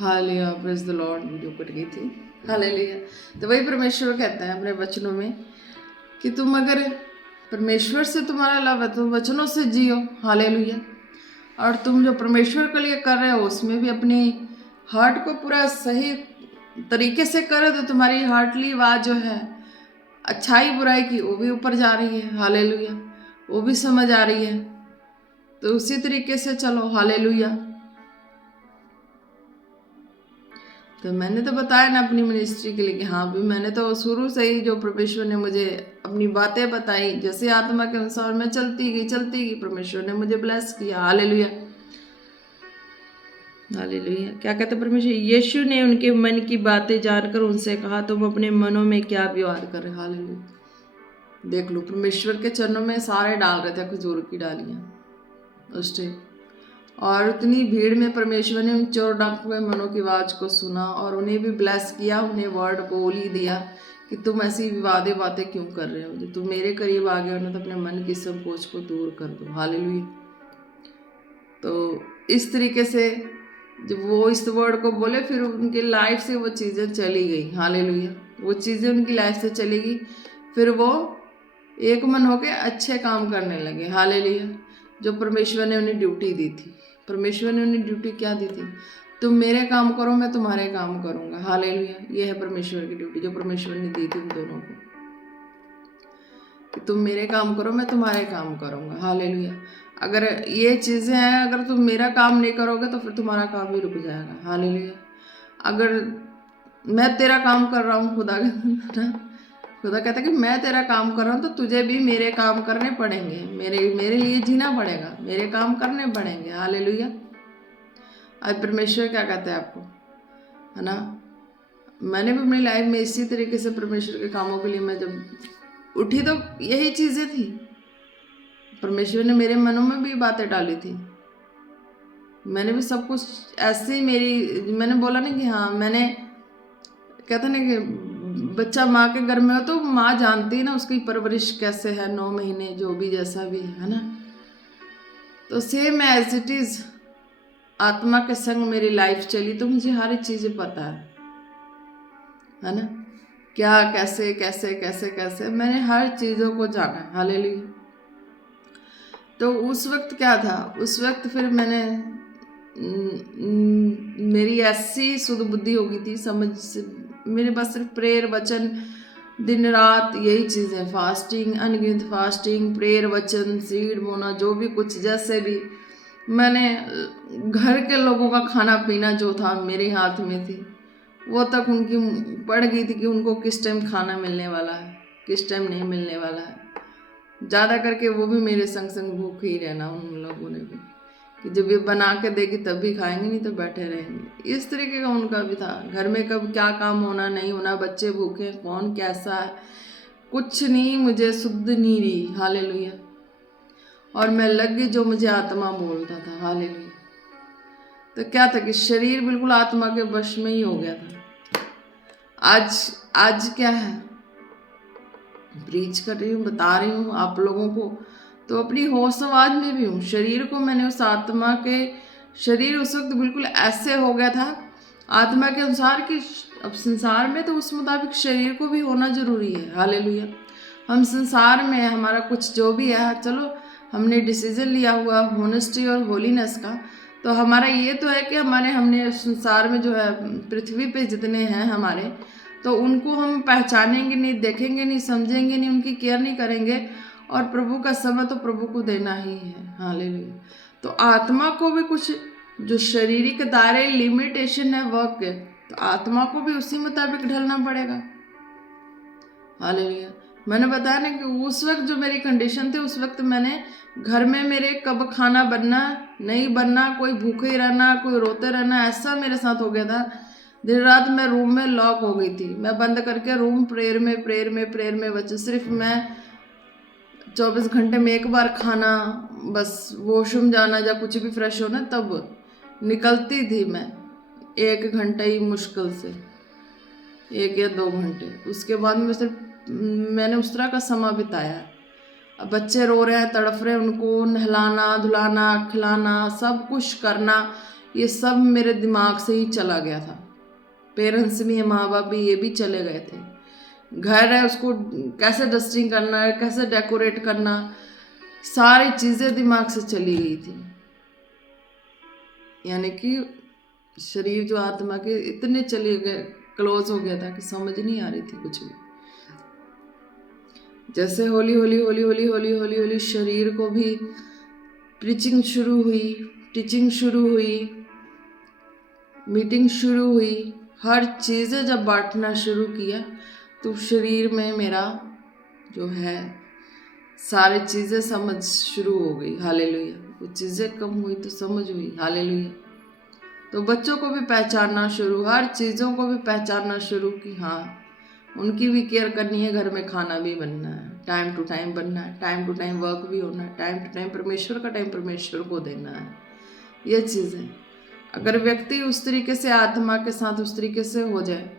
Hallelujah, praise the Lord. Video cut गई थी। Hallelujah. तो वही परमेश्वर कहता है अपने वचनों में कि तुम अगर परमेश्वर से तुम्हारा लव है तो वचनों से जियो। हालेलुया। और तुम जो परमेश्वर के लिए कर रहे हो उसमें भी अपनी हार्ट को पूरा सही तरीके से करो तो तुम्हारी हार्टली आवाज जो है अच्छाई बुराई की वो भी ऊपर जा रही है। हालेलुया। वो भी समझ आ रही है। तो उसी तरीके से चलो। हालेलुया। तो मैंने तो बताया ना अपनी मिनिस्ट्री के लिए कि हाँ भी मैंने तो शुरू से ही जो परमेश्वर ने मुझे अपनी बातें बताई जैसे आत्मा के अनुसार मैं चलती गई परमेश्वर ने मुझे ब्लेस किया। हालेलुया। हालेलुया। क्या कहते परमेश्वर? यीशु ने उनके मन की बातें जानकर उनसे कहा तुम अपने मनों में क्या व्यवहार कर रहे। हालेलुया। देख लो परमेश्वर के चरणों में सारे डाल रहे थे खजूर की डालियां उस टाइम, और उतनी भीड़ में परमेश्वर ने उन चोर डाकुए मनों की आवाज को सुना और उन्हें भी ब्लेस किया। उन्हें वर्ड बोल ही दिया कि तुम ऐसी विवादे बातें क्यों कर रहे हो, जब तुम मेरे करीब आ गए हो ना तो अपने मन की संकोच को दूर कर दो। हालेलुया। तो इस तरीके से जब वो इस वर्ड को बोले फिर उनकी लाइफ से वो चीज़ें चली गई। हालेलुया। वो चीज़ें उनकी लाइफ से चली गई, फिर वो एक मन होके अच्छे काम करने लगे। हालेलुया। जो परमेश्वर ने उन्हें ड्यूटी दी थी, परमेश्वर ने उन्हें ड्यूटी क्या दी थी? तुम मेरे काम करो मैं तुम्हारे काम करूंगा। हालेलुया। ये है परमेश्वर की ड्यूटी जो परमेश्वर ने दी थी उन दोनों को, कि तुम मेरे काम करो मैं तुम्हारे काम करूंगा। हालेलुया। अगर ये चीज़ें हैं, अगर तुम मेरा काम नहीं करोगे तो फिर तुम्हारा काम भी रुक जाएगा। हालेलुया। अगर मैं तेरा काम कर रहा हूँ, खुदा कहता है कि मैं तेरा काम कर रहा हूँ तो तुझे भी मेरे काम करने पड़ेंगे, मेरे लिए जीना पड़ेगा, मेरे काम करने पड़ेंगे। हालेलुया। आज परमेश्वर क्या कहता है आपको, है ना? मैंने भी अपनी लाइफ में इसी तरीके से परमेश्वर के कामों के लिए मैं जब उठी तो यही चीज़ें थी। परमेश्वर ने मेरे मनों में भी बातें डाली थी, मैंने भी सब कुछ ऐसे ही मैंने बोला ना कि हाँ, मैंने कहते ना कि बच्चा माँ के घर में हो तो माँ जानती है ना उसकी परवरिश कैसे है, 9 महीने जो भी जैसा भी है ना। तो सेम एज इट इज आत्मा के संग मेरी लाइफ चली तो मुझे हर चीज़ें पता है ना, क्या कैसे कैसे कैसे कैसे मैंने हर चीज़ों को जाना। हालेलुया। तो उस वक्त क्या था, उस वक्त फिर मैंने मेरी ऐसी शुद्ध बुद्धि हो गई थी, समझ से मेरे पास सिर्फ प्रेयर वचन दिन रात यही चीज़ें, फास्टिंग, अनगिनत फास्टिंग, प्रेयर वचन, सीड बोना, जो भी कुछ जैसे भी मैंने घर के लोगों का खाना पीना जो था मेरे हाथ में थी, वो तक उनकी पड़ गई थी कि उनको किस टाइम खाना मिलने वाला है, किस टाइम नहीं मिलने वाला है। ज़्यादा करके वो भी मेरे संग संग भूखे ही रहना उन लोगों ने भी, कि जब ये बना के देगी तब भी खाएंगे, नहीं तो बैठे रहेंगे। इस तरीके का उनका भी था। घर में कब क्या काम होना नहीं होना, बच्चे भूखे, कौन कैसा है, कुछ नहीं, मुझे शुद्ध नहीं रही। हालेलुया। और मैं लग गई जो मुझे आत्मा बोलता था। हालेलुया। तो क्या था कि शरीर बिल्कुल आत्मा के वश में ही हो गया था। आज क्या है, ब्रीच कर रही हूँ, बता रही हूँ आप लोगों को, तो अपनी होश आवाज में भी हूँ। शरीर को मैंने उस आत्मा के, शरीर उस वक्त बिल्कुल ऐसे हो गया था आत्मा के अनुसार कि अब संसार में तो उस मुताबिक शरीर को भी होना जरूरी है। हालेलुया। हम संसार में हमारा कुछ जो भी है, चलो हमने डिसीजन लिया हुआ होनेस्टी और होलीनेस का, तो हमारा ये तो है कि हमने संसार में जो है पृथ्वी पे जितने हैं हमारे, तो उनको हम पहचानेंगे नहीं, देखेंगे नहीं, समझेंगे नहीं, उनकी केयर नहीं करेंगे, और प्रभु का समय तो प्रभु को देना ही है। हालेलुया। तो आत्मा को भी कुछ जो शारीरिक दायरे लिमिटेशन है वर्क के, तो आत्मा को भी उसी मुताबिक ढलना पड़ेगा। हालेलुया। मैंने बताया ना कि उस वक्त जो मेरी कंडीशन थी, उस वक्त मैंने घर में मेरे कब खाना बनना नहीं बनना, कोई भूखे ही रहना, कोई रोते रहना, ऐसा मेरे साथ हो गया था। दिन रात मैं रूम में लॉक हो गई थी, मैं बंद करके रूम प्रेयर में बच्चे, सिर्फ मैं 24 घंटे में एक बार खाना, बस वॉशरूम जाना या कुछ भी फ्रेश होना, तब निकलती थी मैं 1 घंटे ही मुश्किल से, 1 या 2 घंटे। उसके बाद में सिर्फ मैंने उस तरह का समय बिताया। अब बच्चे रो रहे हैं, तड़फ रहे हैं, उनको नहलाना धुलाना खिलाना सब कुछ करना, ये सब मेरे दिमाग से ही चला गया था। पेरेंट्स भी, माँ बाप भी, ये भी चले गए थे। घर है, उसको कैसे डस्टिंग करना है, कैसे डेकोरेट करना, सारी चीज़ें दिमाग से चली गई थी। यानी कि शरीर जो आत्मा के इतने चले गए, क्लोज हो गया था कि समझ नहीं आ रही थी कुछ भी। जैसे हौली हौली हौली हौली हौली हौली हौली शरीर को भी प्रीचिंग शुरू हुई, टीचिंग शुरू हुई, मीटिंग शुरू हुई, हर चीज़ें जब बांटना शुरू किया तो शरीर में मेरा जो है सारी चीज़ें समझ शुरू हो गई। हालेलुया। वो चीज़ें कम हुई तो समझ हुई। हालेलुया। तो बच्चों को भी पहचानना शुरू, हर चीज़ों को भी पहचानना शुरू कि हाँ, उनकी भी केयर करनी है, घर में खाना भी बनना है, टाइम टू टाइम बनना है, टाइम टू टाइम वर्क भी होना है, टाइम टू टाइम परमेश्वर का टाइम परमेश्वर को देना है। ये चीज़ें अगर व्यक्ति उस तरीके से आत्मा के साथ उस तरीके से हो जाए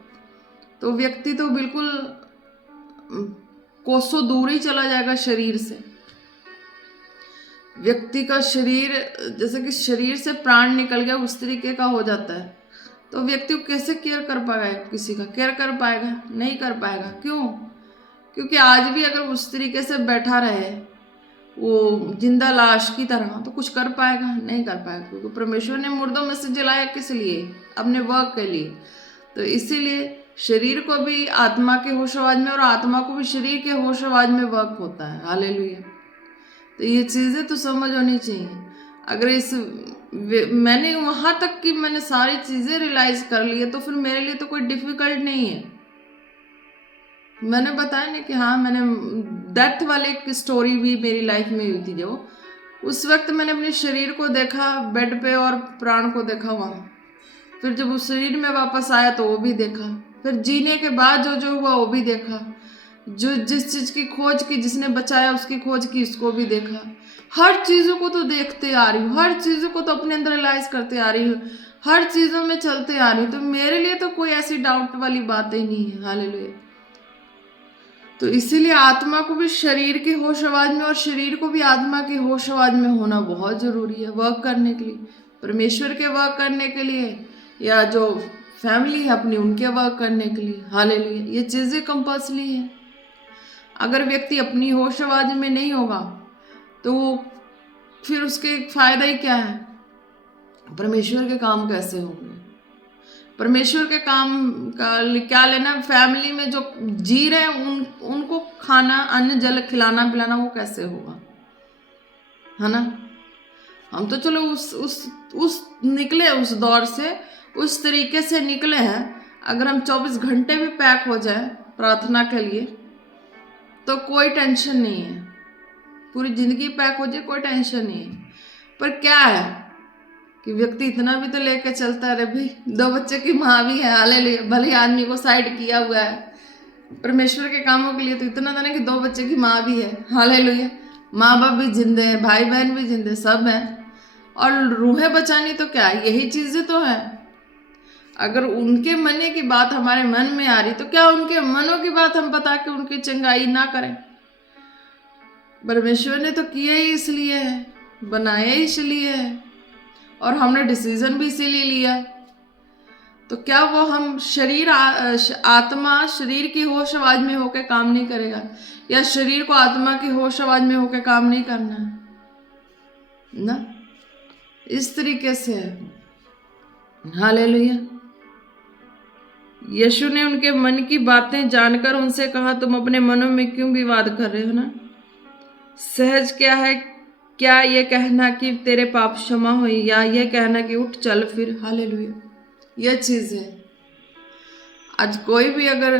तो व्यक्ति तो बिल्कुल कोसों दूर ही चला जाएगा शरीर से। व्यक्ति का शरीर, जैसे कि शरीर से प्राण निकल गया उस तरीके का हो जाता है। तो व्यक्ति को कैसे केयर कर पाएगा, किसी का केयर कर पाएगा? नहीं कर पाएगा। क्यों? क्योंकि आज भी अगर उस तरीके से बैठा रहे वो जिंदा लाश की तरह तो कुछ कर पाएगा? नहीं कर पाएगा। क्योंकि परमेश्वर ने मुर्दों में से जलाया किस लिए? अपने वर्क के लिए। तो इसीलिए शरीर को भी आत्मा के होश आवाज में और आत्मा को भी शरीर के होश आवाज में वर्क होता है। हालेलुया। तो ये चीज़ें तो समझ होनी चाहिए। अगर मैंने वहाँ तक कि मैंने सारी चीज़ें रियलाइज कर ली है तो फिर मेरे लिए तो कोई डिफिकल्ट नहीं है। मैंने बताया ना कि हाँ, मैंने डेथ वाले एक स्टोरी भी मेरी लाइफ में हुई थी। जो उस वक्त मैंने अपने शरीर को देखा बेड पे और प्राण को देखा वहाँ। फिर जब उस शरीर में वापस आया तो वो भी देखा। फिर जीने के बाद जो जो हुआ वो भी देखा। जो जिस चीज़ की खोज की, जिसने बचाया उसकी खोज की, उसको भी देखा। हर चीज़ों को तो देखते आ रही हूँ, हर चीज़ों को तो अपने अंदर रियलाइज करते आ रही हूँ, हर चीज़ों में चलते आ रही हूँ। तो मेरे लिए तो कोई ऐसी डाउट वाली बात ही नहीं है। हालेलुया। तो इसीलिए आत्मा को भी शरीर के होश आवाज में और शरीर को भी आत्मा के होश आवाज में होना बहुत जरूरी है वर्क करने के लिए, परमेश्वर के वर्क करने के लिए, या जो फैमिली है अपनी उनके वर्क करने के लिए। हालेलुया। ये चीज़ें कंपल्सरी है। अगर व्यक्ति अपनी होश आवाज में नहीं होगा तो फिर उसके फायदा ही क्या है? परमेश्वर के काम कैसे होंगे? परमेश्वर के काम का क्या लेना? फैमिली में जो जी रहे हैं उनको खाना, अन्न, जल खिलाना पिलाना वो कैसे होगा? है ना? हम तो चलो उस निकले, उस दौर से उस तरीके से निकले हैं। अगर हम 24 घंटे भी पैक हो जाए प्रार्थना के लिए तो कोई टेंशन नहीं है। पूरी जिंदगी पैक हो जाए कोई टेंशन नहीं है। पर क्या है कि व्यक्ति इतना भी तो लेके चलता है। भाई 2 बच्चे की माँ भी है। हालेलुया। भले आदमी को साइड किया हुआ है परमेश्वर के कामों के लिए, तो इतना था ना कि 2 बच्चे की माँ भी है। हालेलुया। माँ बाप भी जिंदे हैं, भाई बहन भी जिंदे, सब हैं। और रूहें बचानी तो क्या, यही चीजें तो है। अगर उनके मने की बात हमारे मन में आ रही तो क्या उनके मनों की बात हम बता के उनकी चंगाई ना करें? परमेश्वर ने तो किया ही इसलिए है, बनाया ही इसलिए है, और हमने डिसीजन भी इसीलिए लिया। तो क्या वो हम शरीर आत्मा शरीर की होश आवाज में होकर काम नहीं करेगा, या शरीर को आत्मा की होश आवाज में होकर काम नहीं करना ना? इस तरीके से है। हालेलुया। यीशु ने उनके मन की बातें जानकर उनसे कहा, तुम अपने मनों में क्यों विवाद कर रहे हो ना? सहज क्या है, क्या ये कहना कि तेरे पाप क्षमा हुई, या ये कहना कि उठ चल फिर? हालेलुया। यह चीज है। आज कोई भी अगर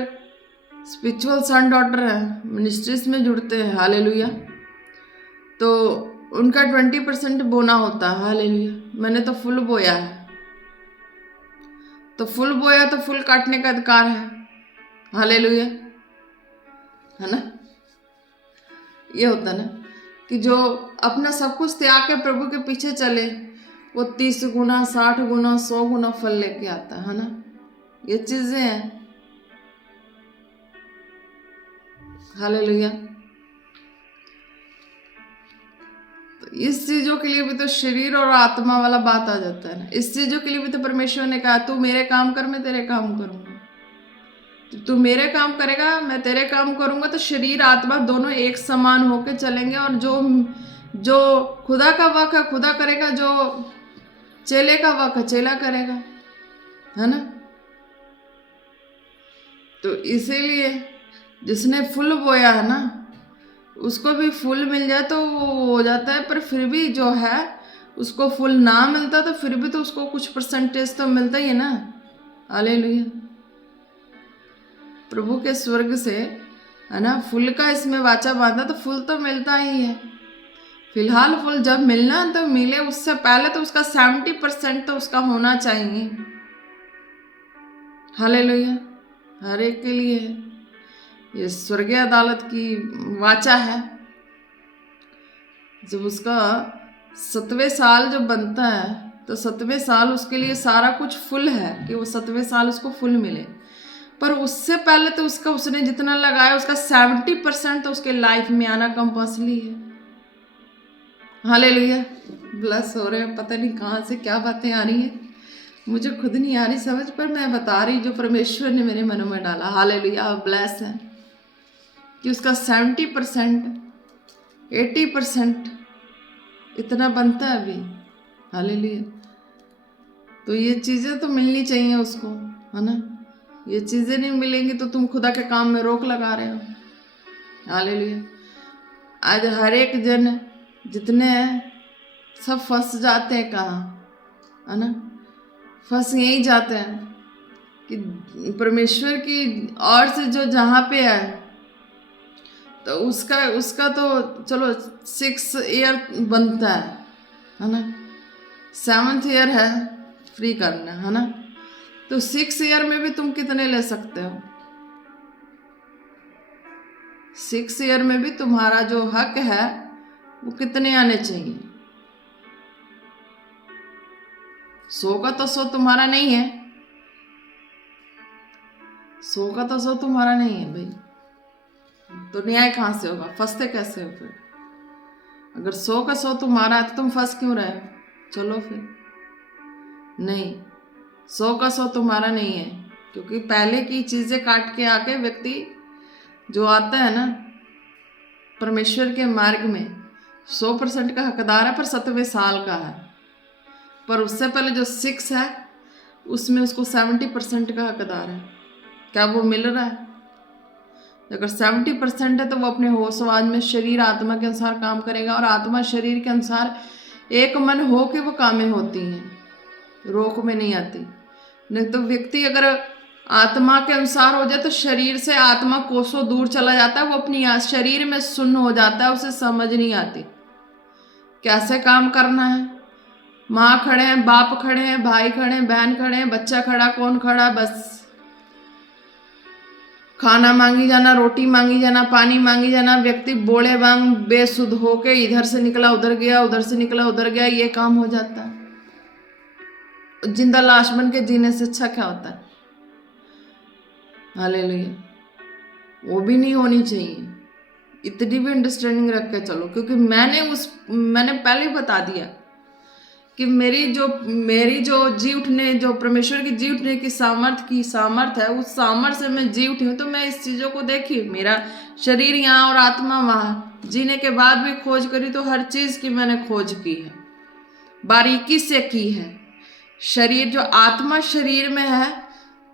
स्पिरिचुअल सन डॉटर है, मिनिस्ट्रीज में जुड़ते हैं, हालेलुया, तो उनका 20% बोना होता है। हालेलुया। मैंने तो फुल बोया है, तो फुल बोया तो फुल काटने का अधिकार है। हालेलुया। है ना? ये होता ना कि जो अपना सब कुछ त्याग के प्रभु के पीछे चले वो 30 गुना 60 गुना 100 गुना फल लेके आता है ना? ये चीजें हैं। हालेलुया। तो इस चीजों के लिए भी तो शरीर और आत्मा वाला बात आ जाता है ना। इस चीजों के लिए भी तो परमेश्वर ने कहा तू मेरे काम कर, मैं तेरे काम करूंगा। तू मेरे काम करेगा, मैं तेरे काम करूंगा, तो शरीर आत्मा दोनों एक समान होके चलेंगे। और जो जो खुदा का वक है खुदा करेगा, जो चेले का वक है चेला करेगा, है ना। तो इसीलिए जिसने फूल बोया है ना उसको भी फूल मिल जाए तो वो हो जाता है। पर फिर भी जो है उसको फूल ना मिलता तो फिर भी तो उसको कुछ परसेंटेज तो मिलता ही है ना। हालेलुया। प्रभु के स्वर्ग से, है ना, फूल का इसमें वाचा बांधा तो फूल तो मिलता ही है। फिलहाल फूल जब मिलना तो मिले, उससे पहले तो उसका 70% तो उसका होना चाहिए। हालेलुया। हर एक के लिए ये स्वर्गीय अदालत की वाचा है। जब उसका 7वें साल जब बनता है तो 7वें साल उसके लिए सारा कुछ फुल है कि वो 7वें साल उसको फुल मिले। पर उससे पहले तो उसने जितना लगाया उसका 70% तो उसके लाइफ में आना कंपल्सरी है। हालेलुया। ब्लेस हो रहे हैं। पता नहीं कहाँ से क्या बातें आ रही हैं, मुझे खुद नहीं आ रही समझ, पर मैं बता रही जो परमेश्वर ने मेरे मनों में डाला। हालेलुया। ब्लेस है कि उसका 70% 80% इतना बनता है अभी। हालेलुया। तो ये चीज़ें तो मिलनी चाहिए उसको, है ना। ये चीज़ें नहीं मिलेंगी तो तुम खुदा के काम में रोक लगा रहे हो। हालेलुया। आज हर एक जन जितने हैं सब फंस जाते हैं कहाँ, है ना। फंस यही जाते हैं कि परमेश्वर की और से जो जहाँ पे है तो उसका तो चलो 6 ईयर बनता है ना। 7th ईयर है फ्री करना, है ना। तो 6 ईयर में भी तुम कितने ले सकते हो? 6 ईयर में भी तुम्हारा जो हक है वो कितने आने चाहिए? 100 का तो 100 तुम्हारा नहीं है। 100 का तो 100 तुम्हारा नहीं है भाई। तो न्याय कहाँ से होगा? फंसते कैसे हो फिर? अगर 100 का 100 तुम्हारा है तो तुम फंस क्यों रहे हो? चलो फिर नहीं, 100 का 100 तुम्हारा नहीं है, क्योंकि पहले की चीजें काट के आके व्यक्ति जो आता है ना परमेश्वर के मार्ग में 100% का हकदार है, पर 7वें साल का है। पर उससे पहले जो 6 है उसमें उसको 70% का हकदार है। क्या वो मिल रहा है? अगर 70% है तो वो अपने होशवाज में शरीर आत्मा के अनुसार काम करेगा, और आत्मा शरीर के अनुसार एक मन हो के वो कामें होती हैं, रोक में नहीं आती। नहीं तो व्यक्ति अगर आत्मा के अनुसार हो जाए तो शरीर से आत्मा कोसों दूर चला जाता है, वो अपनी शरीर में सुन्न हो जाता है, उसे समझ नहीं आती कैसे काम करना है। माँ खड़े हैं, बाप खड़े हैं, भाई खड़े हैं, बहन खड़े हैं, बच्चा खड़ा, कौन खड़ा, बस खाना मांगी जाना, रोटी मांगी जाना, पानी मांगी जाना। व्यक्ति बोले बांग बेसुध होके इधर से निकला उधर गया, उधर से निकला उधर गया, ये काम हो जाता है। जिंदा लाश बन के जीने से अच्छा क्या होता है? हालेलुया। वो भी नहीं होनी चाहिए। इतनी भी अंडरस्टैंडिंग रख के चलो, क्योंकि मैंने पहले ही बता दिया कि मेरी जो जी उठने, जो परमेश्वर की जी उठने की सामर्थ है, उस सामर्थ से मैं जी उठी हूँ। तो मैं इस चीज़ों को देखी, मेरा शरीर यहाँ और आत्मा वहाँ, जीने के बाद भी खोज करी तो हर चीज़ की मैंने खोज की है, बारीकी से की है। शरीर जो आत्मा शरीर में है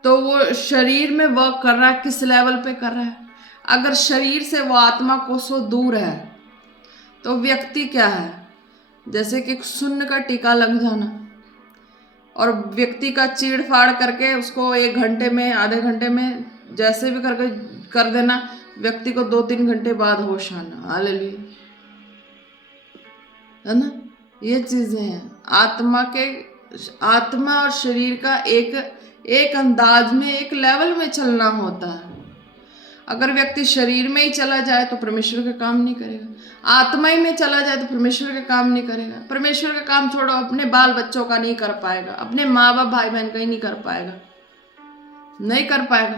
तो वो शरीर में वर्क कर रहा है, किस लेवल पे कर रहा है। अगर शरीर से वो आत्मा कोसों दूर है तो व्यक्ति क्या है, जैसे कि शून्य का टीका लग जाना और व्यक्ति का चीड़ फाड़ करके उसको 1 घंटे में, आधे घंटे में, जैसे भी करके कर देना, व्यक्ति को 2-3 घंटे बाद होश आना। हालेलुया। है ना। ये चीजें हैं आत्मा और शरीर का एक अंदाज में, एक लेवल में चलना होता है। अगर व्यक्ति शरीर में ही चला जाए तो परमेश्वर का काम नहीं करेगा, आत्मा ही में चला जाए तो परमेश्वर का काम नहीं करेगा। परमेश्वर का काम छोड़ो, अपने बाल बच्चों का नहीं कर पाएगा, अपने माँ बाप भाई बहन का ही नहीं कर पाएगा, नहीं कर पाएगा।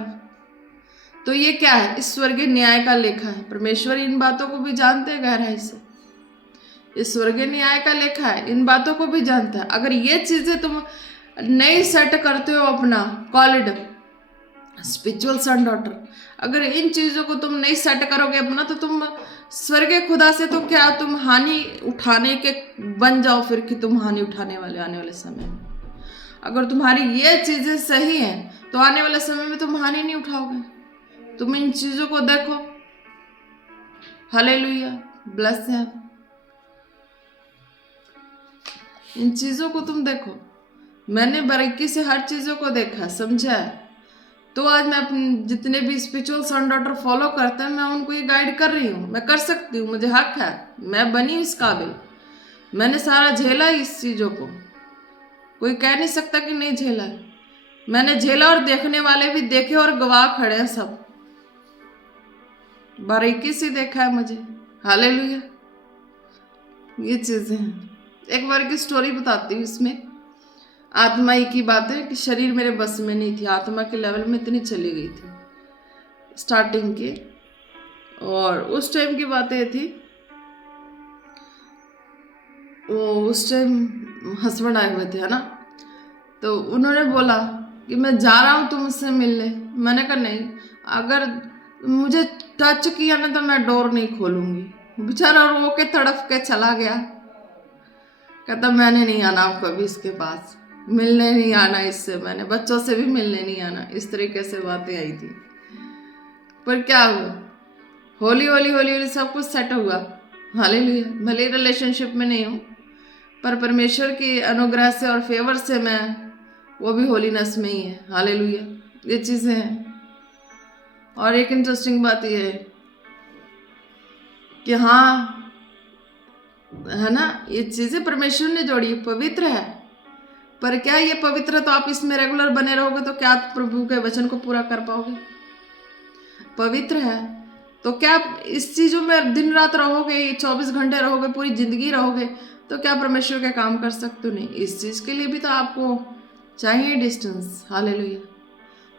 तो ये क्या है? इस स्वर्गीय न्याय का लेखा है। परमेश्वर इन बातों को भी जानते हैं गहराई से। ये स्वर्गीय न्याय का लेखा है, इन बातों को भी जानता है। अगर ये चीजें तुम नहीं सेट करते हो अपना कॉलिड स्पिरिचुअल सन डॉटर, अगर इन चीजों को तुम नहीं सेट करोगे अपना, तो तुम स्वर्गीय खुदा से तो क्या तुम हानि उठाने के बन जाओ फिर, कि तुम हानि उठाने वाले आने वाले समय में। अगर तुम्हारी ये चीजें सही हैं तो आने वाले समय में तुम हानि नहीं उठाओगे। तुम इन चीजों को देखो। हालेलुया, ब्लेस है। इन चीजों को तुम देखो। मैंने बारीकी से हर चीजों को देखा, समझा है, तो आज मैं अपने जितने भी स्पिरिचुअल सन डॉटर फॉलो करते हैं, मैं उनको ये गाइड कर रही हूँ। मैं कर सकती हूँ, मुझे हक है, मैं बनी इस काबिल। मैंने सारा झेला इस चीजों को, कोई कह नहीं सकता कि नहीं झेला है। मैंने झेला और देखने वाले भी देखे और गवाह खड़े हैं, सब बारीकी से देखा है मुझे। हालेलुया, ये चीजें हैं। एक बार की स्टोरी बताती हूँ। इसमें आत्मा ही की बात है कि शरीर मेरे बस में नहीं थी, आत्मा के लेवल में इतनी चली गई थी स्टार्टिंग के। और उस टाइम की बात ये थी, वो उस टाइम हस्बैंड आए हुए थे, है ना। तो उन्होंने बोला कि मैं जा रहा हूँ तुमसे मिलने। मैंने कहा नहीं, अगर मुझे टच किया ना तो मैं डोर नहीं खोलूंगी। बेचारा रो के तड़प के चला गया। कहता मैंने नहीं आना अब कभी इसके पास, मिलने नहीं आना इससे, मैंने बच्चों से भी मिलने नहीं आना। इस तरीके से बातें आई थी। पर क्या हुआ, होली होली होली होली सब कुछ सेट हुआ। हालेलुया। भले रिलेशनशिप में नहीं हूँ, पर परमेश्वर की अनुग्रह से और फेवर से मैं वो भी होलीनेस में ही है। हालेलुया, ये चीज़ें हैं। और एक इंटरेस्टिंग बात ये है कि हाँ, है ना, ये चीज़ें परमेश्वर ने जोड़ी, पवित्र है। पर क्या ये पवित्र तो आप इसमें रेगुलर बने रहोगे तो क्या आप प्रभु के वचन को पूरा कर पाओगे? पवित्र है तो क्या आप इस चीज़ों में दिन रात रहोगे, 24 घंटे रहोगे, पूरी जिंदगी रहोगे, तो क्या परमेश्वर के काम कर सकते हो? नहीं। इस चीज़ के लिए भी तो आपको चाहिए डिस्टेंस। हालेलुया।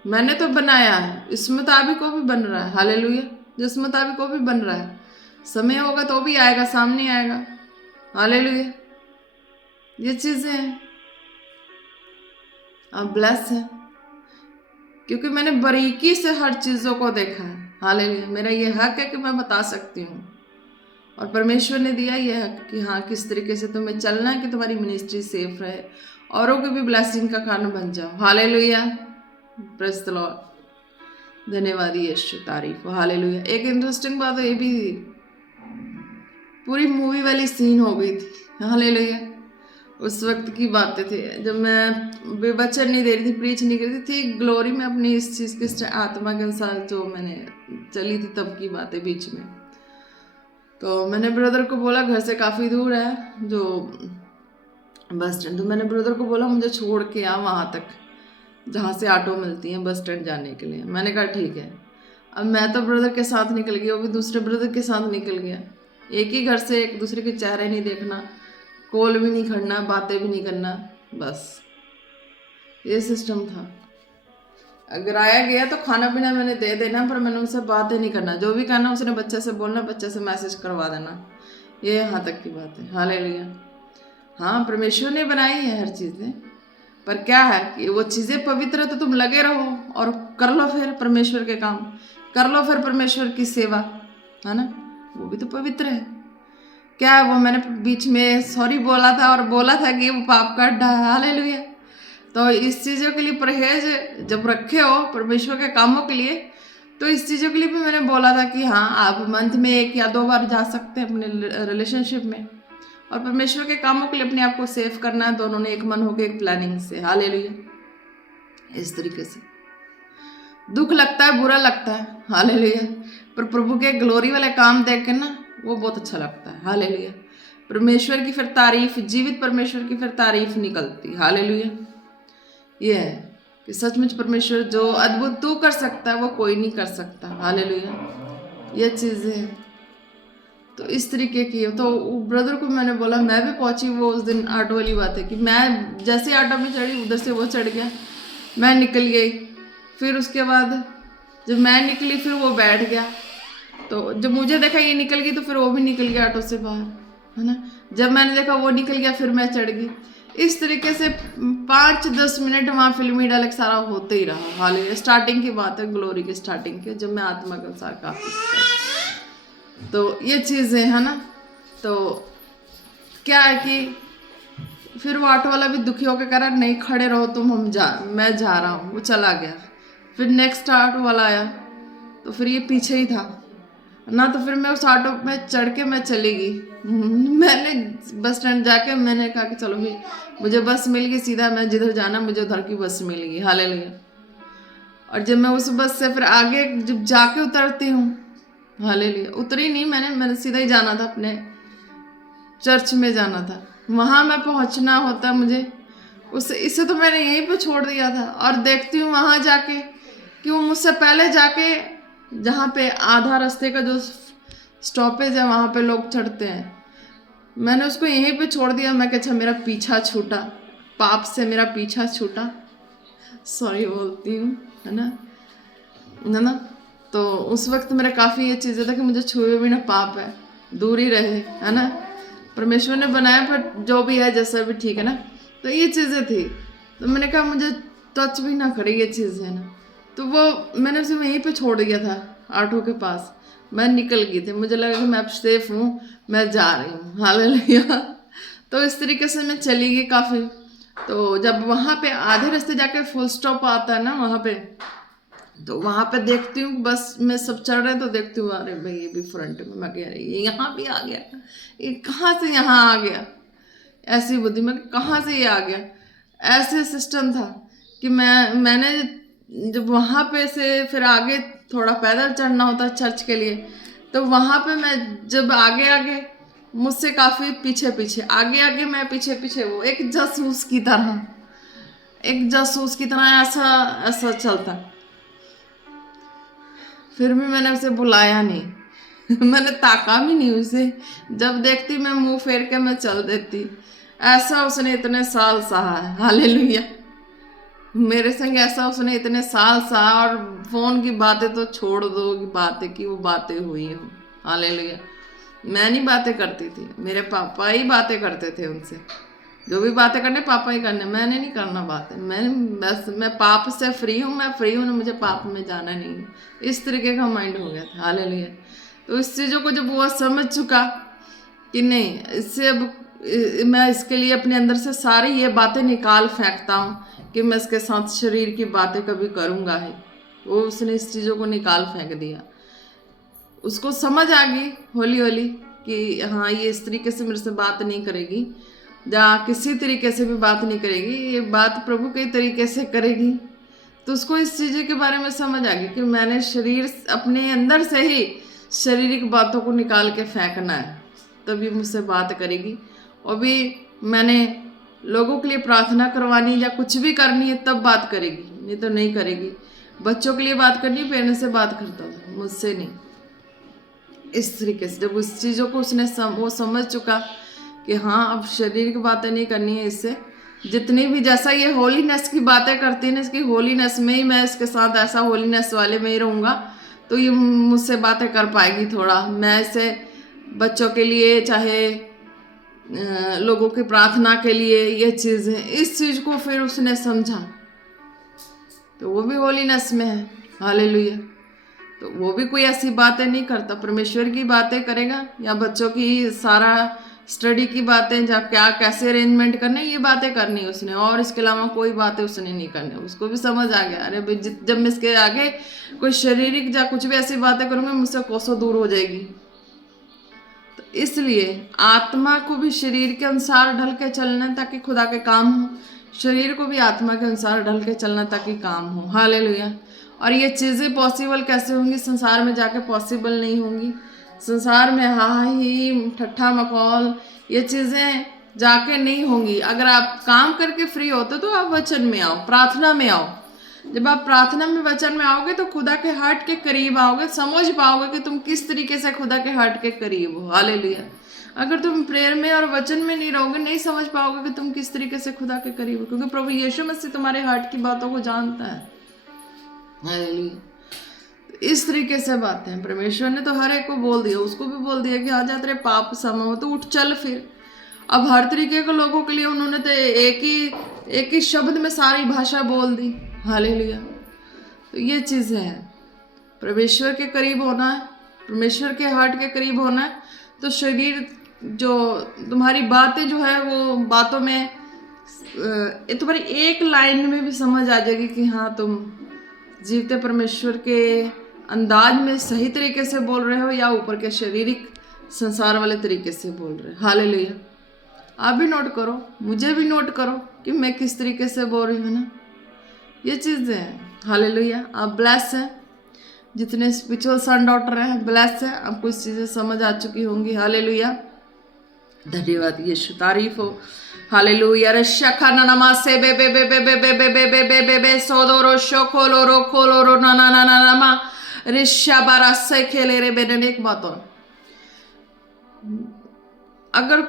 मैंने तो बनाया है, इस मुताबिक को भी बन रहा है। हालेलुया, जिस मुताबिक को भी बन रहा है। समय होगा तो भी आएगा, सामने आएगा। हालेलुया, ये चीज़ें हैं। आप ब्लेस है क्योंकि मैंने बारीकी से हर चीज़ों को देखा है। हालेलुया, मेरा ये हक है कि मैं बता सकती हूँ, और परमेश्वर ने दिया ये हक कि हाँ, किस तरीके से तुम्हें चलना है कि तुम्हारी मिनिस्ट्री सेफ रहे, औरों की भी ब्लेसिंग का कारण बन जाओ। Hallelujah, praise the Lord. धन्यवाद यीशु, तारीफ हो। हालेलुया। एक इंटरेस्टिंग बात ये भी थी, पूरी मूवी वाली सीन हो गई थी। हालेलुया, उस वक्त की बातें थी जब मैं वचन नहीं दे रही थी, प्रीच नहीं कर रही थी, ग्लोरी में अपनी इस चीज़ के आत्मा के अनुसार जो मैंने चली थी तब की बातें बीच में। तो मैंने ब्रदर को बोला, घर से काफ़ी दूर है जो बस स्टैंड, तो मैंने ब्रदर को बोला मुझे छोड़ के आ वहाँ तक जहाँ से ऑटो मिलती है बस स्टैंड जाने के लिए। मैंने कहा ठीक है। अब मैं तो ब्रदर के साथ निकल गई, वो भी दूसरे ब्रदर के साथ निकल गया। एक ही घर से एक दूसरे के चेहरे नहीं देखना, कॉल भी नहीं करना, बातें भी नहीं करना, बस ये सिस्टम था। अगर आया गया तो खाना पीना मैंने दे देना, पर मैंने उनसे बातें नहीं करना। जो भी कहना उसने बच्चे से बोलना, बच्चे से मैसेज करवा देना। ये यहाँ तक की बात है। हालेलुया। हाँ, परमेश्वर ने बनाई है हर चीज़ें, पर क्या है कि वो चीज़ें पवित्र है तो तुम लगे रहो और कर लो फिर परमेश्वर के काम, कर लो फिर परमेश्वर की सेवा, है ना, वो भी तो पवित्र है। क्या है वो, मैंने बीच में सॉरी बोला था और बोला था कि वो पाप का अड्डा है। हालेलुया। तो इस चीज़ों के लिए परहेज जब रखे हो परमेश्वर के कामों के लिए, तो इस चीज़ों के लिए भी मैंने बोला था कि हाँ, आप मंथ में 1 या 2 बार जा सकते हैं अपने रिलेशनशिप में, और परमेश्वर के कामों के लिए अपने आप को सेव करना है। दोनों ने एक मन होकर एक प्लानिंग से। हालेलुया। इस तरीके से दुख लगता है, बुरा लगता है। हालेलुया, पर प्रभु के ग्लोरी वाले काम देख के ना वो बहुत अच्छा लगता है। हालेलुया। परमेश्वर की फिर तारीफ, जीवित परमेश्वर की फिर तारीफ निकलती। हालेलुया। ये है कि सचमुच परमेश्वर जो अद्भुत तू कर सकता है वो कोई नहीं कर सकता। हालेलुया, ये चीज़ें तो इस तरीके की। तो ब्रदर को मैंने बोला, मैं भी पहुंची। वो उस दिन ऑटो वाली बात है कि मैं जैसे ऑटो में चढ़ी उधर से वो चढ़ गया, मैं निकल गई। फिर उसके बाद जब मैं निकली फिर वो बैठ गया, तो जब मुझे देखा ये निकल गई तो फिर वो भी निकल गया ऑटो से बाहर। है ना। जब मैंने देखा वो निकल गया, फिर मैं चढ़ गई। इस तरीके से 5-10 मिनट वहाँ फिल्मी डायलॉग सारा होते ही रहा। हालेलुया। स्टार्टिंग की बात है, ग्लोरी की स्टार्टिंग की, जब मैं आत्मा के अनुसार काफी। तो ये चीज़ें है ना। तो क्या है कि फिर वो ऑटो वाला भी दुखी होकर कह रहा नहीं खड़े रहो तुम, मैं जा रहा हूँ। वो चला गया। फिर नेक्स्ट ऑटो वाला आया, तो फिर ये पीछे ही था ना। तो फिर मैं उस ऑटो में चढ़ के मैं चली गई। मैंने बस स्टैंड जाके मैंने कहा कि चलो भाई मुझे बस मिल गई, सीधा मैं जिधर जाना मुझे उधर की बस मिल गई। हालेलुया। और जब मैं उस बस से फिर आगे जब जाके उतरती हूँ, हालेलुया, उतरी नहीं मैंने सीधा ही जाना था, अपने चर्च में जाना था। वहाँ मैं पहुँचना होता मुझे, उससे इससे तो मैंने यहीं पे छोड़ दिया था। और देखती हूँ वहाँ जाके कि वो मुझसे पहले जाके जहाँ पे आधा रास्ते का जो स्टॉपेज है वहाँ पे लोग चढ़ते हैं, मैंने उसको यहीं पे छोड़ दिया। मैं अच्छा मेरा पीछा छूटा, पाप से मेरा पीछा छूटा, सॉरी बोलती हूँ, है ना। तो उस वक्त मेरा काफ़ी ये चीज़ें था कि मुझे छुए भी ना, पाप है, दूर ही रहे, है ना। परमेश्वर ने बनाया पर जो भी है जैसा भी ठीक है ना। तो ये चीज़ें थी, तो मैंने कहा मुझे टच भी ना करे ये चीज़, है ना। तो वो मैंने उसे वहीं पे छोड़ दिया था ऑटो के पास। मैं निकल गई थी, मुझे लगा कि मैं अब सेफ हूँ, मैं जा रही हूँ। हालेलुया। तो इस तरीके से मैं चली गई काफ़ी। तो जब वहाँ पे आधे रास्ते जाके फुल स्टॉप आता है ना वहाँ पे, तो वहाँ पे देखती हूँ बस में सब चढ़ रहे हैं, तो देखती हूँ अरे भाई ये भी फ्रंट में, मैं कह रही ये यहाँ भी आ गया, ये कहाँ से यहाँ आ गया। ऐसी बुद्धि में कहाँ से ये आ गया। ऐसे सिस्टम था कि मैंने जब वहाँ पे से फिर आगे थोड़ा पैदल चढ़ना होता चर्च के लिए, तो वहाँ पे मैं जब आगे आगे मुझसे काफ़ी पीछे पीछे, आगे आगे मैं पीछे पीछे, वो एक जासूस की तरह ऐसा चलता। फिर भी मैंने उसे बुलाया नहीं। मैंने ताका भी नहीं उसे, जब देखती मैं मुंह फेर के मैं चल देती। ऐसा उसने इतने साल सहा है। हालेलुया। मेरे संग ऐसा उसने इतने साल सहा, और फोन की बातें तो छोड़ दो कि बातें की वो बातें हुई हो। हालेलुया। मैं नहीं बातें करती थी, मेरे पापा ही बातें करते थे उनसे। जो भी बातें करने पापा ही करने, मैंने नहीं करना बातें। मैं पाप से फ्री हूँ, मैं फ्री हूँ ना, मुझे पाप में जाना नहीं है। इस तरीके का माइंड हो गया था। हालेलुया। तो इस चीज़ों को जब वो समझ चुका कि नहीं, इससे अब मैं इसके लिए अपने अंदर से सारी ये बातें निकाल फेंकता हूँ कि मैं इसके साथ शरीर की बातें कभी करूँगा ही, वो उसने इस चीज़ों को निकाल फेंक दिया। उसको समझ आ गई हौली हौली कि हाँ ये इस तरीके से मेरे से बात नहीं करेगी, या किसी तरीके से भी बात नहीं करेगी, ये बात प्रभु के तरीके से करेगी। तो उसको इस चीज़ के बारे में समझ आ गई कि मैंने शरीर अपने अंदर से ही शारीरिक बातों को निकाल के फेंकना है, तभी मुझसे बात करेगी। और भी मैंने लोगों के लिए प्रार्थना करवानी या कुछ भी करनी है तब बात करेगी, नहीं तो नहीं करेगी। बच्चों के लिए बात करनी, पेरेंट्स से बात करता था, मुझसे नहीं। इस तरीके से जब उस चीज़ों को उसने वो समझ चुका कि हाँ अब शरीर की बातें नहीं करनी है इससे, जितनी भी जैसा ये होलीनेस की बातें करती है ना, इसकी होलीनेस में ही मैं इसके साथ ऐसा होलीनेस वाले में ही रहूँगा, तो ये मुझसे बातें कर पाएगी थोड़ा। मैं इसे बच्चों के लिए चाहे लोगों की प्रार्थना के लिए ये चीज़ है, इस चीज़ को फिर उसने समझा, तो वो भी होलीनेस में है। हालेलुया। तो वो भी कोई ऐसी बातें नहीं करता, परमेश्वर की बातें करेगा, या बच्चों की सारा स्टडी की बातें, जब क्या कैसे अरेंजमेंट करने, ये बातें करनी उसने, और इसके अलावा कोई बातें उसने नहीं करनी। उसको भी समझ आ गया अरे भाई जब मैं इसके आगे कोई शारीरिक या कुछ भी ऐसी बातें करूँगी मुझसे कोसों दूर हो जाएगी। तो इसलिए आत्मा को भी शरीर के अनुसार ढल के चलना ताकि खुदा के काम हो, शरीर को भी आत्मा के अनुसार ढल के चलना ताकि काम हो। हालेलुया। और ये चीज़ें पॉसिबल कैसे होंगी? संसार में जाके पॉसिबल नहीं होंगी। संसार में हा ही ठट्ठा मखौल ये चीज़ें जाके नहीं होंगी। अगर आप काम करके फ्री होते तो आप वचन में आओ, प्रार्थना में आओ। जब आप प्रार्थना में वचन में आओगे तो खुदा के हार्ट के करीब आओगे, समझ पाओगे कि तुम किस तरीके से खुदा के हार्ट के करीब हो। हालेलुया। अगर तुम प्रेयर में और वचन में नहीं रहोगे, नहीं समझ पाओगे कि तुम किस तरीके से खुदा के करीब हो, क्योंकि प्रभु यीशु मसीह तुम्हारे हार्ट की बातों को जानता है। हालेलुया। इस तरीके से बातें हैं। परमेश्वर ने तो हर एक को बोल दिया, उसको भी बोल दिया कि आजा तेरे पाप क्षमा हो, तो उठ चल फिर। अब हर तरीके के लोगों के लिए उन्होंने तो एक ही शब्द में सारी भाषा बोल दी। हालेलुया। तो ये चीज़ है, परमेश्वर के करीब होना है, परमेश्वर के हार्ट के करीब होना है, तो शरीर जो तुम्हारी बातें जो है वो बातों में तुम्हारी एक लाइन में भी समझ आ जाएगी कि हाँ तुम जीवते परमेश्वर के अंदाज में सही तरीके से बोल रहे हो या ऊपर के शारीरिक संसार वाले तरीके से बोल रहे हो। हालेलुया। आप भी नोट करो, मुझे भी नोट करो कि मैं किस तरीके से बोल रही हूँ ना, ये चीज़ें हैं। हालेलुया। आप ब्लेस हैं, जितने स्पिरिचुअल सन डॉटर हैं ब्लेस हैं, आपको इस चीज़ें समझ आ चुकी होंगी। हालेलुया। धन्यवाद यीशु, तारीफ हो। हालेलुया। रशखा ननमा से बे बे बे बे बे बे बे बे बे बे बे बे सोदोरो खोलोरो ना ना ना ना नमा ऋषा बारा से खेले रे बेने। एक बात और, अगर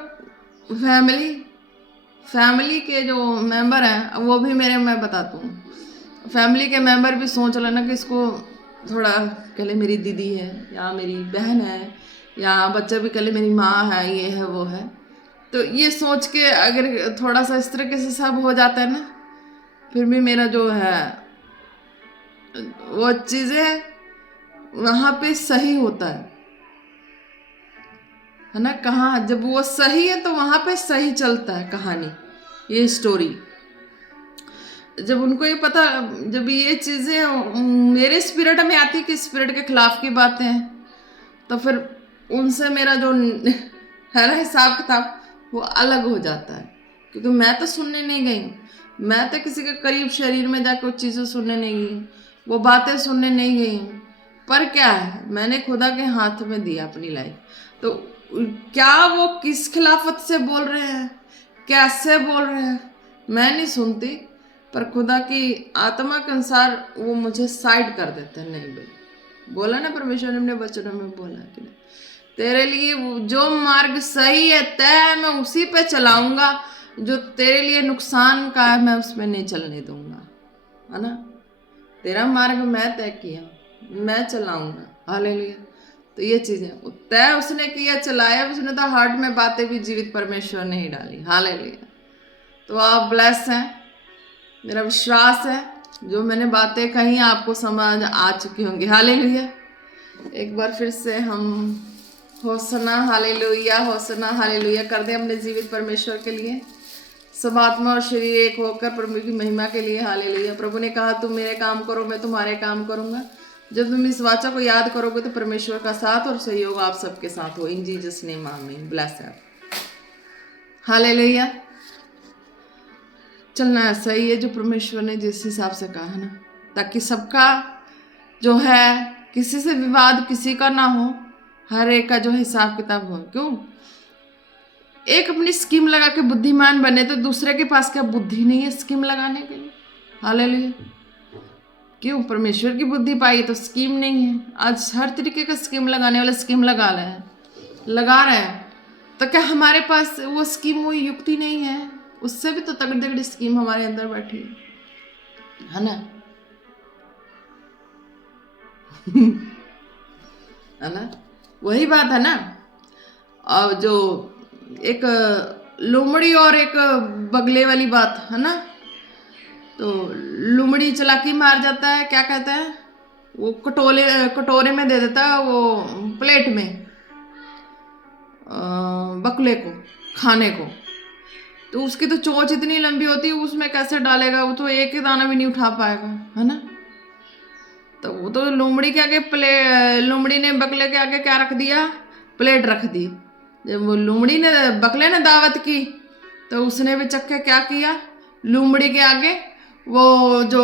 फैमिली के जो मेंबर हैं वो भी मेरे, मैं बताता हूँ, फैमिली के मेंबर भी सोच लेना कि इसको थोड़ा कहले मेरी दीदी है या मेरी बहन है या बच्चा भी कहले मेरी माँ है, ये है वो है, तो ये सोच के अगर थोड़ा सा इस तरीके से सब हो जाता है ना, फिर भी मेरा जो है वो चीज़ें वहाँ पे सही होता है ना। कहाँ जब वो सही है तो वहाँ पे सही चलता है कहानी, ये स्टोरी। जब उनको ये पता, जब ये चीज़ें मेरे स्पिरिट में आती कि स्पिरिट के खिलाफ की बातें हैं, तो फिर उनसे मेरा जो है ना हिसाब किताब वो अलग हो जाता है, क्योंकि मैं तो सुनने नहीं गई हूँ, मैं तो किसी के करीब शरीर में जाकर वो चीज़ें सुनने नहीं गई हूँ, वो बातें सुनने नहीं गई हूँ। पर क्या है, मैंने खुदा के हाथ में दिया अपनी लाइफ, तो क्या वो किस खिलाफत से बोल रहे हैं, कैसे बोल रहे हैं, मैं नहीं सुनती, पर खुदा की आत्मा के अनुसार वो मुझे साइड कर देते हैं। नहीं भाई, बोला ना परमेश्वर ने अपने वचनों में बोला कि तेरे लिए जो मार्ग सही है तय मैं उसी पे चलाऊंगा, जो तेरे लिए नुकसान का है मैं उसमें नहीं चलने दूंगा, है ना। तेरा मार्ग मैं तय किया, मैं चलाऊंगा। हालेलुया। तो ये चीजें तय उसने किया, चलाया उसने, तो हार्ट में बातें भी जीवित परमेश्वर ने ही डाली। हालेलुया। तो आप ब्लेस हैं, मेरा विश्वास है जो मैंने बातें कही आपको समझ आ चुकी होंगी। हालेलुया। एक बार फिर से हम होसना हालेलुया, होसना हालेलुया कर दें अपने जीवित परमेश्वर के लिए, सब आत्मा और शरीर एक होकर प्रभु की महिमा के लिए। हालेलुया। प्रभु ने कहा तुम मेरे काम करो, मैं तुम्हारे काम करूंगा। जब तुम इस वाचा को याद करोगे तो परमेश्वर का साथ और सहयोग आप सबके साथ हो। इन जीसस नेम आमीन। ब्लेस है। हालेलुया। चलना ऐसा ही है जो परमेश्वर ने जिस हिसाब से कहा है ना, ताकि सबका जो है किसी से विवाद किसी का ना हो, हर एक का जो हिसाब किताब हो। क्यों एक अपनी स्कीम लगा के बुद्धिमान बने, तो दूसरे के पास क्या बुद्धि नहीं है स्कीम लगाने के लिए। हालेलुया। क्यों परमेश्वर की बुद्धि पाई तो स्कीम नहीं है। आज हर तरीके का स्कीम लगाने वाले स्कीम लगा रहे हैं, तो क्या हमारे पास वो स्कीम, वो युक्ति नहीं है? उससे भी तो तगड़ी तगड़ी स्कीम हमारे अंदर बैठी है ना, है ना। वही बात है ना। और जो एक लोमड़ी और एक बगले वाली बात है ना, तो लुमड़ी चलाकी मार जाता है, क्या कहता है वो, कटोरे में दे देता है वो प्लेट में बकले को खाने को, तो उसकी तो चोंच इतनी लंबी होती है, उसमें कैसे डालेगा, वो तो एक ही दाना भी नहीं उठा पाएगा, है ना। तो वो तो लोमड़ी के आगे लोमड़ी ने बकले के आगे क्या रख दिया, प्लेट रख दी। जब वो बकले ने दावत की तो उसने भी चक्के क्या किया, लोमड़ी के आगे वो जो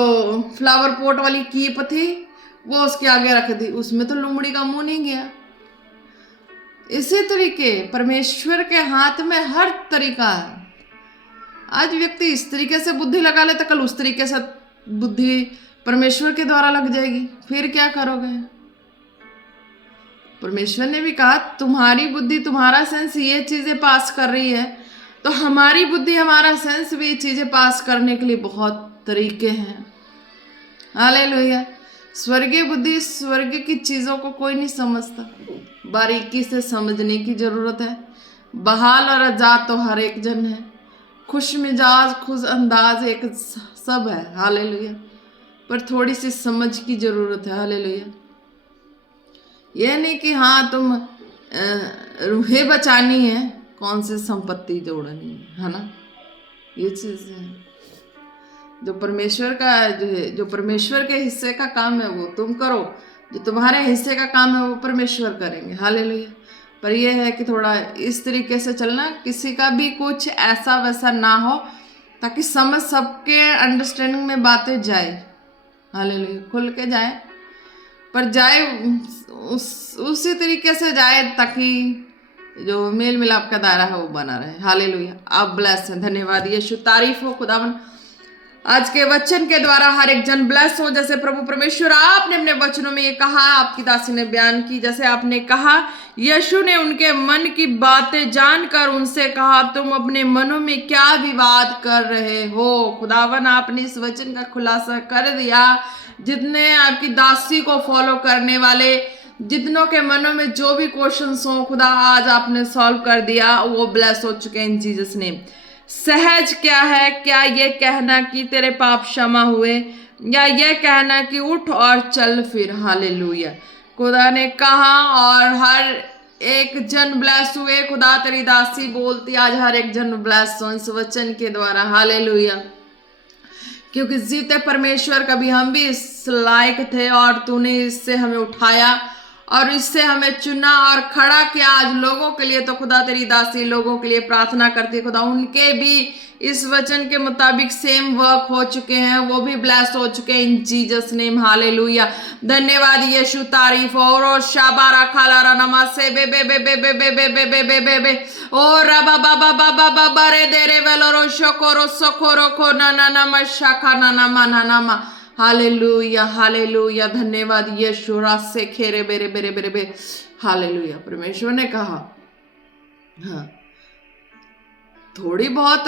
फ्लावर पॉट वाली कीप थी वो उसके आगे रख दी, उसमें तो लोमड़ी का मुंह नहीं गया। इसी तरीके परमेश्वर के हाथ में हर तरीका है। आज व्यक्ति इस तरीके से बुद्धि लगा ले तो कल उस तरीके से बुद्धि परमेश्वर के द्वारा लग जाएगी, फिर क्या करोगे। परमेश्वर ने भी कहा तुम्हारी बुद्धि तुम्हारा सेंस ये चीजें पास कर रही है, तो हमारी बुद्धि हमारा सेंस भी चीजें पास करने के लिए बहुत तरीके हैं। हालेलुया। स्वर्गीय बुद्धि, स्वर्ग की चीजों को कोई नहीं समझता, बारीकी से समझने की जरूरत है। बहाल और आजाद तो हर एक जन है, खुश मिजाज खुश अंदाज एक सब है, हालेलुया। पर थोड़ी सी समझ की जरूरत है, हालेलुया। यह नहीं कि हाँ तुम रूहें बचानी है, कौन सी संपत्ति जोड़नी है ना। ये चीज है जो परमेश्वर का जो परमेश्वर के हिस्से का काम है वो तुम करो, जो तुम्हारे हिस्से का काम है वो परमेश्वर करेंगे, हालेलुया। पर यह है कि थोड़ा इस तरीके से चलना, किसी का भी कुछ ऐसा वैसा ना हो, ताकि समझ सबके अंडरस्टैंडिंग में बातें जाए, हालेलुया, खुल के जाए, पर जाए उसी तरीके से जाए ताकि जो मेल मिलाप का दायरा है वो बना रहे, हालेलुया। आप ब्लेस हैं, धन्यवाद यीशु, तारीफ हो खुदावन। आज के वचन के द्वारा हर एक जन ब्लेस हो, जैसे प्रभु परमेश्वर आपने अपने वचनों में ये कहा, आपकी दासी ने बयान की, जैसे आपने कहा यीशु ने उनके मन की बातें जानकर उनसे कहा तुम अपने मनों में क्या विवाद कर रहे हो। खुदावन आपने इस वचन का खुलासा कर दिया, जितने आपकी दासी को फॉलो करने वाले, जितनों के मनों में जो भी क्वेश्चंस हो खुदा आज आपने सॉल्व कर दिया, वो ब्लेस हो चुके हैं इन जीसस नेम। सहज क्या है, क्या ये कहना कि तेरे पाप क्षमा हुए, या ये कहना कि उठ और चल फिर, हालेलुया। खुदा ने कहा और हर एक जन ब्लेस हुए। खुदा तेरी दासी बोलती आज हर एक जन ब्लेस हो इस वचन के द्वारा, हालेलुया। क्योंकि जीते परमेश्वर, कभी हम भी इस लायक थे और तूने इससे हमें उठाया और इससे हमें चुना और खड़ा किया आज लोगों के लिए। तो खुदा तेरी दासी लोगों के लिए प्रार्थना करती है, खुदा उनके भी इस वचन के मुताबिक सेम वर्क हो चुके हैं, वो भी ब्लेस हो चुके हैं इन जीसस नेम, हालेलुया। धन्यवाद यीशु, तारीफ और शाबारा खालारा नमासे बे बे बे बे बे बे बे बे बे बे बे बे ओ रबा बाबा बाबा बाबा रे दे रे वेलो शोकोरो सोकोरो को ना ना ना मशाखा ना ना मा ना ना मा, हालेलुया हालेलुया। धन्यवाद यीशु, रास्ते खेरे बेरे बेरे बेरे बे, हालेलुया। परमेश्वर ने कहा हाँ, थोड़ी बहुत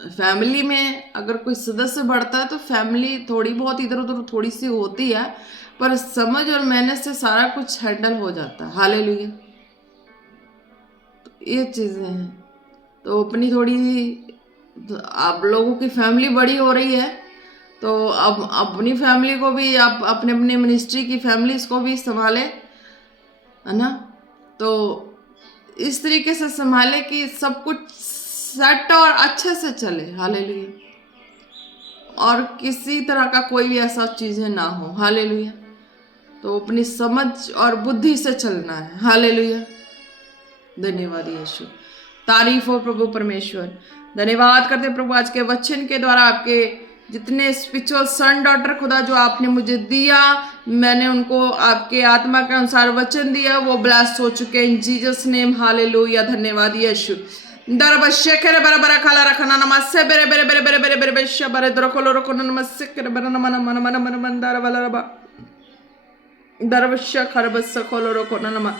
फैमिली में अगर कोई सदस्य बढ़ता है तो फैमिली थोड़ी बहुत इधर उधर थोड़ी सी होती है, पर समझ और मेहनत से सारा कुछ हैंडल हो जाता है, हालेलुया। तो ये चीजें हैं, तो अपनी थोड़ी आप लोगों की फैमिली बड़ी हो रही है, तो अब अपनी फैमिली को भी आप अपने अपने मिनिस्ट्री की फैमिलीज को भी संभाले, है ना। तो इस तरीके से संभाले कि सब कुछ सेट और अच्छे से चले, हालेलुया। और किसी तरह का कोई भी ऐसा चीजें ना हो, हालेलुया। तो अपनी समझ और बुद्धि से चलना है, हालेलुया। धन्यवाद यीशु, तारीफ हो प्रभु परमेश्वर। धन्यवाद करते प्रभु आज के वचन के द्वारा आपके जितने स्पिरिचुअल सन डॉटर खुदा जो आपने मुझे दिया, मैंने उनको आपके आत्मा के अनुसार वचन दिया, वो ब्लेस हो चुके इन जीसस नेम, हालेलुया। धन्यवाद यीशु। दरबश्य करे बरा बरा खाला रखना नमस्ते बेरे बेरे बेरे बेरे बेरे बेरे बेरे बरे दरकोलो रखना नमस्ते करे बरा नमन मन मन मन मंदार वाला रबा दरबश्य खरबस खोलो रखना नम।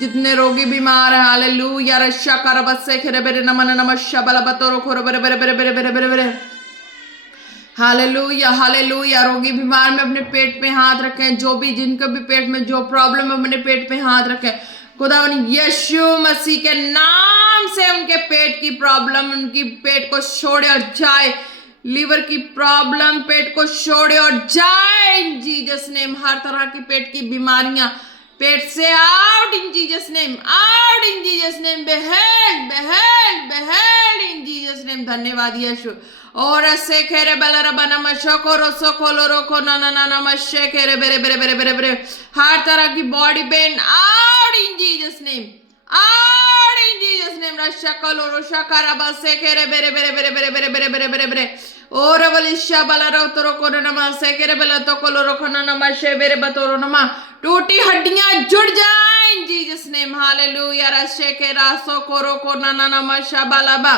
जितने रोगी बीमार है, हालेलुया, रश्या करबसे खेरे बेरे नमन नमस्या बला बतोरो खोरो बेरे बेरे बेरे बेरे बेरे बेरे बेरे, हालेलुया हालेलुया। रोगी बीमार में अपने पेट पे हाथ रखें, जो भी जिनको भी पेट में जो प्रॉब्लम है अपने पेट पे हाथ रखें, खुदावन यीशु मसीह के नाम से उनके पेट की प्रॉब्लम, उनकी पेट को छोड़े और जाए। लीवर की प्रॉब्लम पेट को छोड़े और जाए इन जीसस नेम। हर तरह की पेट की बीमारियां पेट से out in Jesus name, out in Jesus name, be healed be healed be healed in Jesus name. धन्यवाद यीशु। और ऐसे खेरे बेलरा बना मशको रोसो खोलो रोको ना ना ना ना मशे खेरे बेरे बेरे बेरे बेरे बेरे। हर तरह की body pain out in Jesus name, out in Jesus name. रशा कोलो रोशा कराबा से खेरे बेरे बेरे बेरे बेरे बेरे बेरे बेरे बेरे बेरे। और वलिशा बलरा उतरो को नमा से खेरे बेला तो कोलो रोको ना नमा शे बेरे बतोरो नमा। टूटी हड्डियां जुड़ जाए इन जीसस नेम, हालेलुया। रशे के रासो कोरो को ना ना नमा शाबालाबा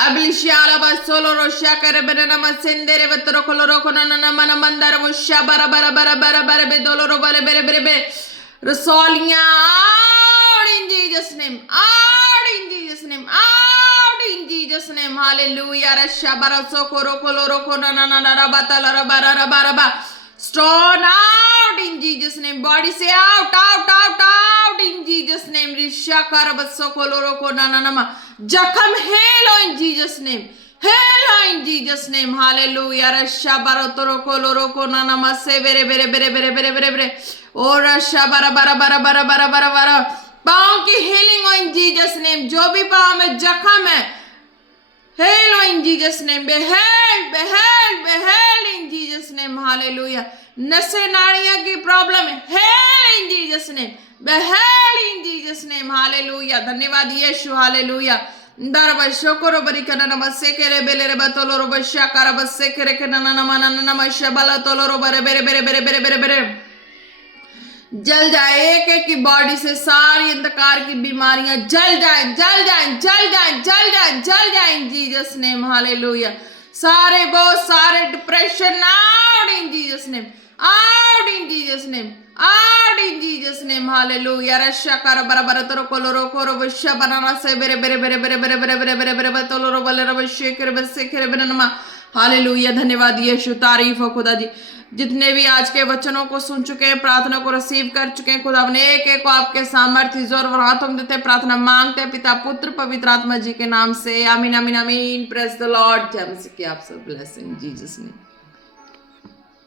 अबलिशियाला बसोलो रोशिया करे बेरे नमा सेंदेरे बतरो कोलो रोको ना ना नमा मंदार मुशा बरा बरा बरा बरा बरा बे दोलो बरे बेरे बेरे बे। रसोलियां out in Jesus name, out in Jesus name, out out in Jesus' name. Hallelujah. Stone out in Jesus' name. Body say out, out, out, out in Jesus' name. Jakham halo in Jesus' name. Halo in Jesus' name. Hallelujah. पाँव की healing हो in Jesus name. जो भी पाँव में जख्म है, heal हो in Jesus name. Be healed in Jesus name. Hallelujah. नसें नाड़ियां की प्रॉब्लम है, heal in Jesus name. Be healed in Jesus name. Hallelujah. धन्यवाद यीशु. हालेलुया. दरबा शोकरो बरिकना नमस्से केरे बेलेरे बतोलो रो बशा कर बस्से केरे के नना नमना नमस्से बला तोलो रो बरे बेरे बेरे बेरे बेरे बेरे बेरे जल जाए. एक एक की बॉडी से सारी अंधकार की बीमारियां जल जाए, जल जाए, जल जाए, जल जाए, जल जाए इन जीसस नेम. हालेलुया. सारे बहुत सारे depression out in Jesus name. Out in Jesus name. Out in Jesus name. Hallelujah. रशा कर बराबर तोरो कोलोरो कोरो वश्या बनाना से बेरे बेरे बेरे बेरे बेरे बेरे बेरे बेरे बेरे बतोलो बले रबशे करे बसे करे बननमा. हालेलुया. धन्यवाद यीशु. तारीफ हो खुदा जी. जितने भी आज के वचनों को सुन चुके हैं, प्रार्थना को रिसीव कर चुके हैं, खुदा अपने एक एक को आपके सामर्थ्य जोर और हाथों में देते प्रार्थना मांगते हैं पिता पुत्र पवित्र आत्मा जी के नाम से. आमीन आमीन आमीन. Praise the Lord. जय मसीह की आप सब ब्लेसिंग जीसस नेम.